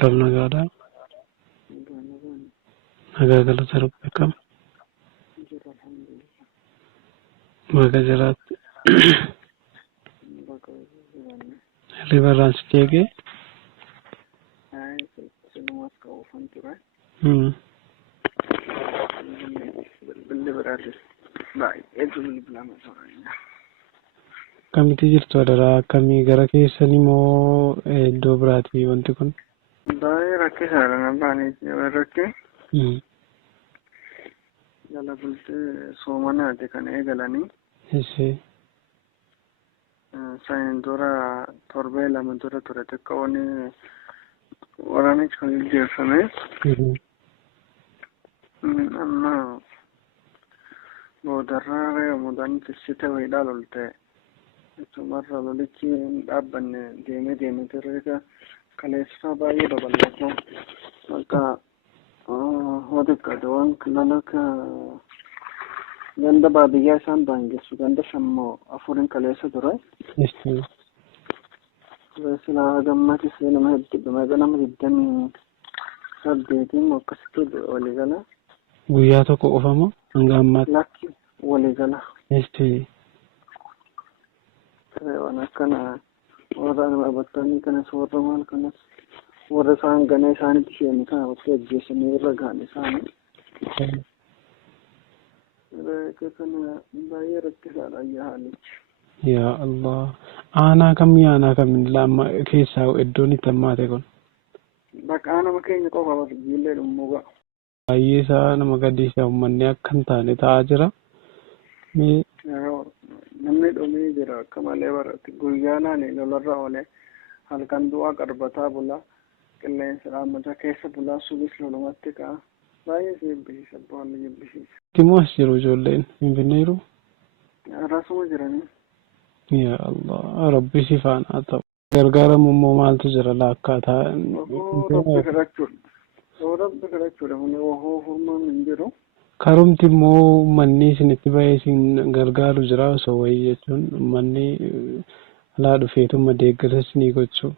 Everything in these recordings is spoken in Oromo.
Kam nagaadha. Nagaa galata Rabbi kam. Baga jiraatti. Ribarraan si eegee. Kamitti jirtu adaraa akkamii gara keessanii moo iddoo biraati wanti kun? Baay'ee rakkisaadha nabbaan rakkee. Jala bultee soomanaati kan eegalanii. Ishee. Saayinii dura torbee lama dura ture xiqqooni waraanichi kan gaggeeffame. Amma boodarraa reemuudhaan tiksite wayiidhaa lolte. Achumarra lolichi hin dhaabbanne deemee ture kaleessa baay'ee babal'atu. Maqaa xiqqaadha lalaka ganda baadiyyaa isaan baangessu ganda shammoo afuriin kaleessa ture. Silaa gammatis nama hedduu nama 28 akkasitti walii gala. Guyyaa tokko qofamoo hanga ammaatti? Lakki walii gala. Waan akkana warra nama abattanii kanas warra maal kanas warra isaan ganee isaanitti isheen kana waqtii ajjeesanii irra gahan isaanii. Kana baay'ee rakkisaadha ayyaa haalichi. Yaa Allah. Aanaa kamii lama keessaa iddoon itti hammaate kun? Bakka nama keenya qofa barbiillee dhummoo ga'a. Baay'ee isaa nama gadhiisa uummanni akka hin taane ta'aa jira. Namni dhumee jira akka malee baratti guyyaa naanii lolarra oolee halkan du'aa qarbataa bula qilleensa dhaammata keessa bulaa sunis lolumatti ka'a. Baay'ee si eebbisiisa boonni jibbisiisa. Timmoo as jiru ijoolleen Finfinneeru? Rasuma jiranii. Yaa Allah rabbi si faana ta'u. Gargaaramu immoo maaltu jira laakkaataa? Rabbi kadhachuudha kun ohoo furmaan hin jiru. Karumti immoo manni isinitti bahee isin gargaaru jira osoo wayii jechuun manni alaa dhufeetuma deeggarsa isinii gochuu.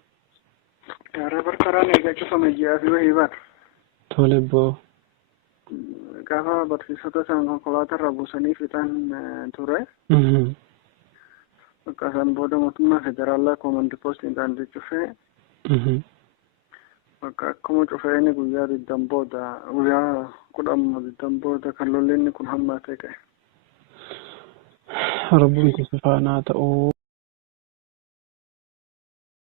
Gaara barkaraan eegaa cufame ji'aa fi wayii bara. Tole boo. Gaafa barsiisota isaan konkolaataa irraa buusanii fixan ture. Bakka isaan booda mootummaa federaalaa koomandi poostiin daandii cufee. Bakka akkuma cufee inni guyyaa 20 booda guyyaa 10 booda kan lolli inni kun hammaatee ka'e. Rabbiin si faana ta'u.